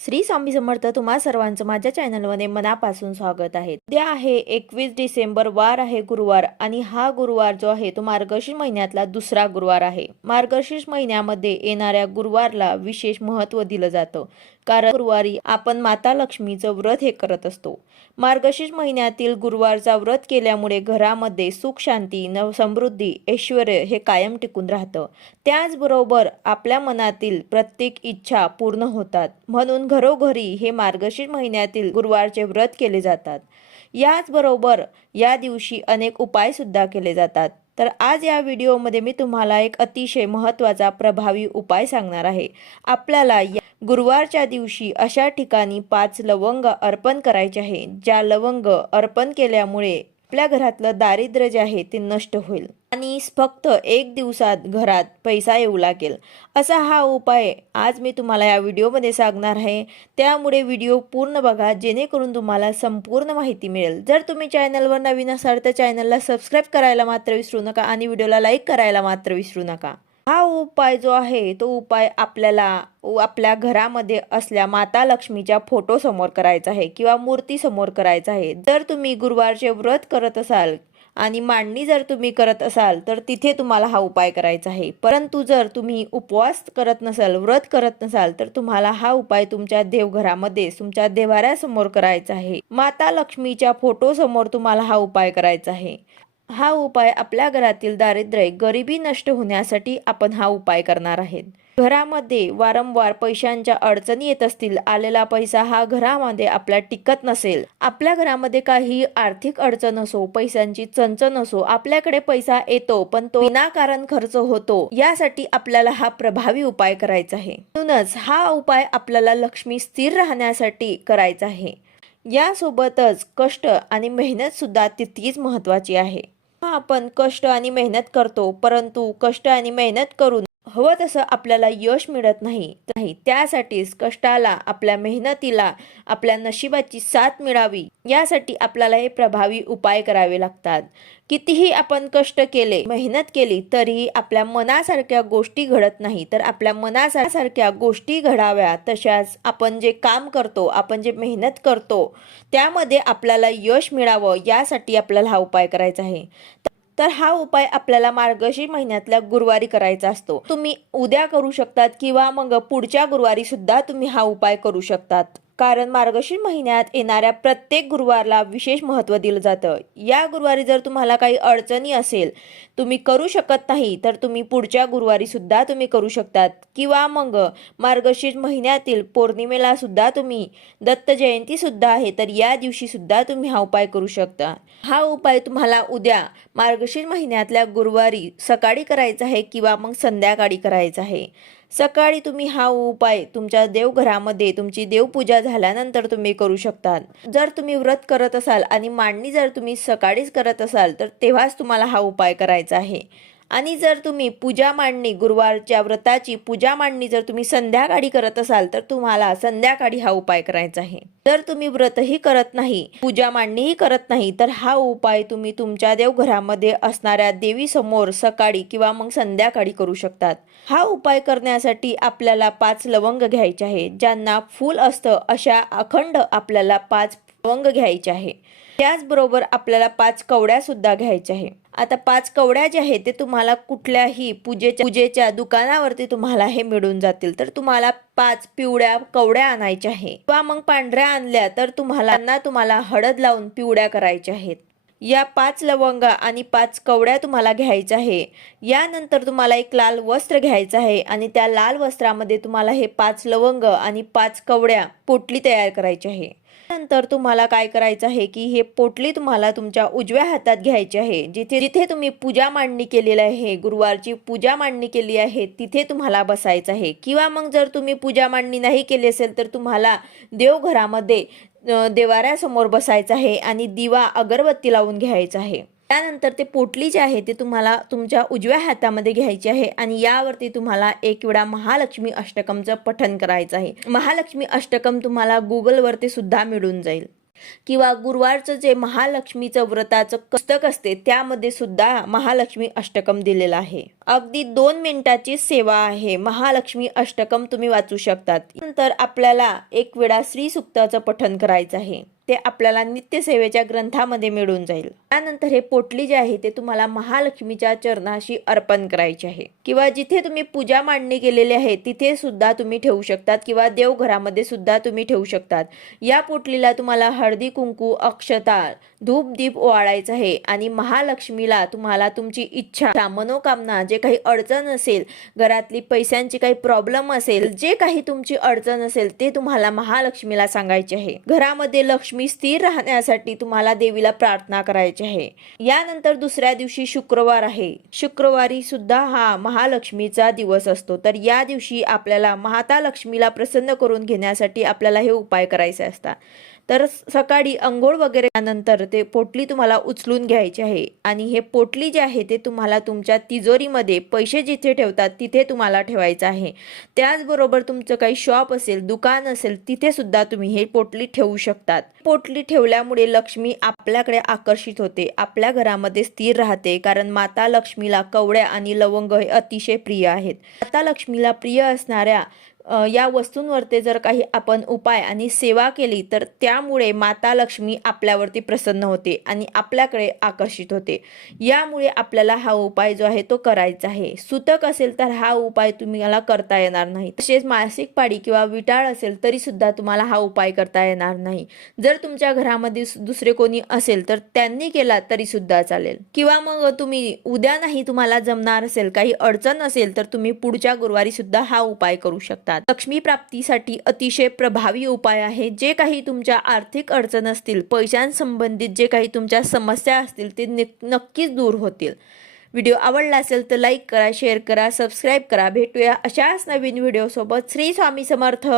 श्री स्वामी समर्थ तुम्हा सर्वांचं माझ्या चॅनलमध्ये मनापासून स्वागत आहे. उद्या आहे एकवीस डिसेंबर वार आहे गुरुवार आणि हा गुरुवार जो आहे तो मार्गशीर्ष महिन्यातला दुसरा गुरुवार आहे. मार्गशीर्ष महिन्यामध्ये येणाऱ्या गुरुवारला विशेष महत्त्व दिलं जातं. कारण गुरुवारी आपण माता लक्ष्मीचं व्रत हे करत असतो. मार्गशीर्ष महिन्यातील गुरुवारचा व्रत केल्यामुळे घरामध्ये सुख शांती नव समृद्धी ऐश्वर हे कायम टिकून राहतं. त्याचबरोबर आपल्या मनातील प्रत्येक इच्छा पूर्ण होतात. म्हणून घरोघरी हे मार्गशीर्ष महिन्यातील गुरुवारचे व्रत केले जातात. याचबरोबर या दिवशी अनेक उपायसुद्धा केले जातात. तर आज या व्हिडिओमध्ये मी तुम्हाला एक अतिशय महत्त्वाचा प्रभावी उपाय सांगणार आहे. आपल्याला या गुरुवारच्या दिवशी अशा ठिकाणी पाच लवंग अर्पण करायचे आहे. ज्या लवंग अर्पण केल्यामुळे आपल्या घरातलं दारिद्र्य जे आहे ते नष्ट होईल. आणि फक्त एक दिवसात घरात पैसा येऊ लागेल. असा हा उपाय आज मी तुम्हाला या व्हिडिओमध्ये सांगणार आहे. त्यामुळे व्हिडिओ पूर्ण बघा जेणेकरून तुम्हाला संपूर्ण माहिती मिळेल. जर तुम्ही चॅनलवर नवीन असाल तर चॅनलला सबस्क्राईब करायला मात्र विसरू नका आणि व्हिडिओला लाईक करायला मात्र विसरू नका. हा उपाय जो आहे तो उपाय आपल्याला आपल्या घरामध्ये असल्या माता लक्ष्मीच्या फोटो समोर करायचा आहे किंवा मूर्ती समोर करायचा आहे. जर तुम्ही गुरुवारचे व्रत करत असाल आणि मांडणी जर तुम्ही करत असाल तर तिथे तुम्हाला हा उपाय करायचा आहे. परंतु जर तुम्ही उपवास करत नसाल व्रत करत नसाल तर तुम्हाला हा उपाय तुमच्या देवघरामध्ये तुमच्या देवाऱ्यासमोर करायचा आहे. माता लक्ष्मीच्या फोटो समोर तुम्हाला हा उपाय करायचा आहे. हा उपाय आपल्या घरातील दारिद्र्य गरिबी नष्ट होण्यासाठी आपण हा उपाय करणार आहेत. घरामध्ये वारंवार पैशांच्या अडचणी येत असतील आलेला पैसा हा घरामध्ये आपल्या टिकत नसेल. आपल्या घरामध्ये काही आर्थिक अडचण असो पैशांची चंचन असो आपल्याकडे पैसा येतो पण तो विनाकारण खर्च होतो यासाठी आपल्याला हा प्रभावी उपाय करायचा आहे. म्हणूनच हा उपाय आपल्याला लक्ष्मी स्थिर राहण्यासाठी करायचा आहे. यासोबतच कष्ट आणि मेहनत सुद्धा तितकीच महत्वाची आहे. आपण कष्ट आणि मेहनत करतो परंतु कष्ट आणि मेहनत करून हवं तसं आपल्याला यश मिळत नाही नाही. त्यासाठीच कष्टाला आपल्या मेहनतीला आपल्या नशिबाची साथ मिळावी यासाठी आपल्याला हे प्रभावी उपाय करावे लागतात. कितीही आपण कष्ट केले मेहनत केली तरीही आपल्या मनासारख्या गोष्टी घडत नाही. तर आपल्या मनासारख्या गोष्टी घडाव्या तशाच आपण जे काम करतो आपण जे मेहनत करतो त्यामध्ये आपल्याला यश मिळावं यासाठी आपल्याला हा उपाय करायचा आहे. तर हा उपाय आपल्याला मार्गशी महिन्यातल्या गुरुवारी करायचा असतो. तुम्ही उद्या करू शकतात किंवा मग पुढच्या गुरुवारी सुद्धा तुम्ही हा उपाय करू शकतात. कारण मार्गशीर्ष महिन्यात येणाऱ्या प्रत्येक गुरुवारला विशेष महत्त्व दिलं जातं. या गुरुवारी जर तुम्हाला काही अडचणी असेल तुम्ही करू शकत नाही तर तुम्ही पुढच्या गुरुवारीसुद्धा तुम्ही करू शकतात. किंवा मग मार्गशीर्ष महिन्यातील पौर्णिमेला सुद्धा तुम्ही दत्त जयंतीसुद्धा आहे तर या दिवशीसुद्धा तुम्ही हा उपाय करू शकता. हा उपाय तुम्हाला उद्या मार्गशीर्ष महिन्यातल्या गुरुवारी सकाळी करायचा आहे किंवा मग संध्याकाळी करायचा आहे. सकाळी तुम्ही हा उपाय तुमच्या देवघरामध्ये तुमची देवपूजा झाल्यानंतर तुम्ही करू शकता जर तुम्ही व्रत करत असाल आणि मांडणी जर तुम्ही सकाळीच करत असाल तर तेव्हाच तुम्हाला हा उपाय करायचा आहे. आणि जर तुम्ही पूजा मांडणी गुरुवारच्या व्रताची पूजा मांडणी जर तुम्ही संध्याकाळी करत असाल तर तुम्हाला संध्याकाळी हा उपाय करायचा आहे. जर तुम्ही व्रतही करत नाही पूजा मांडणीही करत नाही तर हा उपाय तुम्ही तुमच्या देवघरामध्ये असणाऱ्या देवी समोर सकाळी किंवा मग संध्याकाळी करू शकतात. हा उपाय करण्यासाठी आपल्याला पाच लवंग घ्यायचे आहे ज्यांना फूल असतं अशा अखंड आपल्याला पाच लवंग घ्यायचे आहे. त्याचबरोबर आपल्याला पाच कवड्या सुद्धा घ्यायच्या आहे. आता पाच कवड्या ज्या आहेत ते तुम्हाला कुठल्याही पूजेच्या पूजेच्या दुकानावरती तुम्हाला हे मिळून जातील. तर तुम्हाला पाच पिवळ्या कवड्या आणायच्या आहे किंवा मग पांढऱ्या आणल्या तर तुम्हाला ना तुम्हाला हळद लावून पिवळ्या करायच्या आहेत. या पाच लवंगा आणि पाच कवड्या तुम्हाला घ्यायच्या आहे. यानंतर तुम्हाला एक लाल वस्त्र घ्यायचं आहे आणि त्या लाल वस्त्रामध्ये तुम्हाला हे पाच लवंग आणि पाच कवड्या पोटली तयार करायची आहे. नंतर तुम्हाला काय करायचं आहे की हे पोटली तुम्हाला तुमच्या उजव्या हातात घ्यायची आहे. जिथे जिथे तुम्ही पूजा मांडणी केलेली आहे गुरुवारची पूजा मांडणी केली आहे तिथे तुम्हाला बसायचं आहे. किंवा मग जर तुम्ही पूजा मांडणी नाही केली असेल तर तुम्हाला देवघरामध्ये देवाऱ्यासमोर बसायचं आहे आणि दिवा अगरबत्ती लावून घ्यायचा आहे. त्यानंतर ते पोटली जे आहे ते तुम्हाला तुमच्या उजव्या हातामध्ये घ्यायची आहे आणि यावरती तुम्हाला एक वेळा महालक्ष्मी अष्टकमचं पठन करायचं आहे. महालक्ष्मी अष्टकम तुम्हाला गुगलवरती सुद्धा मिळून जाईल. किंवा गुरुवारचं जे महालक्ष्मीचं व्रताचं पुस्तक असते त्यामध्ये सुद्धा महालक्ष्मी अष्टकम दिलेलं आहे. अगदी दोन मिनिटाची सेवा आहे. महालक्ष्मी अष्टकम तुम्ही वाचू शकतात. नंतर आपल्याला एक वेळा श्री सुक्ताचं पठन करायचं आहे. ते आपल्याला नित्यसेवेच्या ग्रंथामध्ये मिळून जाईल. त्यानंतर हे पोटली जे आहे ते तुम्हाला महालक्ष्मीच्या चरणाशी अर्पण करायचे आहे. किंवा जिथे तुम्ही पूजा मांडणी केलेली आहे तिथे सुद्धा तुम्ही ठेवू शकतात किंवा देवघरामध्ये सुद्धा तुम्ही ठेवू शकतात. या पोटलीला तुम्हाला हळदी कुंकू अक्षता धूप दीप ओवाळायचं आहे आणि महालक्ष्मीला तुम्हाला तुमची इच्छा मनोकामना जे काही अडचण असेल घरातली पैशांची काही प्रॉब्लेम असेल जे काही तुमची अडचण असेल ते तुम्हाला महालक्ष्मीला सांगायचे आहे. घरामध्ये लक्ष्मी स्थिर राहण्यासाठी तुम्हाला देवीला प्रार्थना करायची आहे. यानंतर दुसऱ्या दिवशी शुक्रवार आहे. शुक्रवारी सुद्धा हा महालक्ष्मीचा दिवस असतो. तर या दिवशी आपल्याला महाता लक्ष्मीला प्रसन्न करून घेण्यासाठी आपल्याला हे उपाय करायचे असतात. तर सकाळी अंघोळ वगैरे नंतर ते पोटली तुम्हाला उचलून घ्यायची आहे. आणि हे पोटली जे आहे ते तुम्हाला तुमच्या तिजोरीमध्ये पैसे जिथे ठेवतात तिथे तुम्हाला ठेवायचं आहे. त्याचबरोबर तुमचं काही शॉप असेल दुकान असेल तिथे सुद्धा तुम्ही हे पोटली ठेवू शकतात. पोटली ठेवल्यामुळे लक्ष्मी आपल्याकडे आकर्षित होते आपल्या घरामध्ये स्थिर राहते कारण माता लक्ष्मीला कवड्या आणि लवंग हे अतिशय प्रिय आहेत. माता लक्ष्मीला प्रिय असणाऱ्या या वस्तूंवरती जर काही आपण उपाय आणि सेवा केली तर त्यामुळे माता लक्ष्मी आपल्यावरती प्रसन्न होते आणि आपल्याकडे आकर्षित होते. यामुळे आपल्याला हा उपाय जो आहे तो करायचा आहे. सुतक असेल तर हा उपाय तुम्हाला करता येणार नाही. तसेच मासिक पाळी किंवा विटाळ असेल तरी सुद्धा तुम्हाला हा उपाय करता येणार नाही. जर तुमच्या घरामध्ये दुसरे कोणी असेल तर त्यांनी केला तरी सुद्धा चालेल. किंवा मग तुम्ही उद्या नाही तुम्हाला जमणार असेल काही अडचण असेल तर तुम्ही पुढच्या गुरुवारी सुद्धा हा उपाय करू शकता. शकतात लक्ष्मी प्राप्तीसाठी अतिशय प्रभावी उपाय आहे. जे काही तुमच्या आर्थिक अडचण असतील पैशांसंबंधित जे काही तुमच्या समस्या असतील ते नक्कीच दूर होतील. व्हिडिओ आवडला असेल तर लाईक करा शेअर करा सबस्क्राईब करा. भेटूया अशाच नवीन व्हिडिओसोबत. श्री स्वामी समर्थ.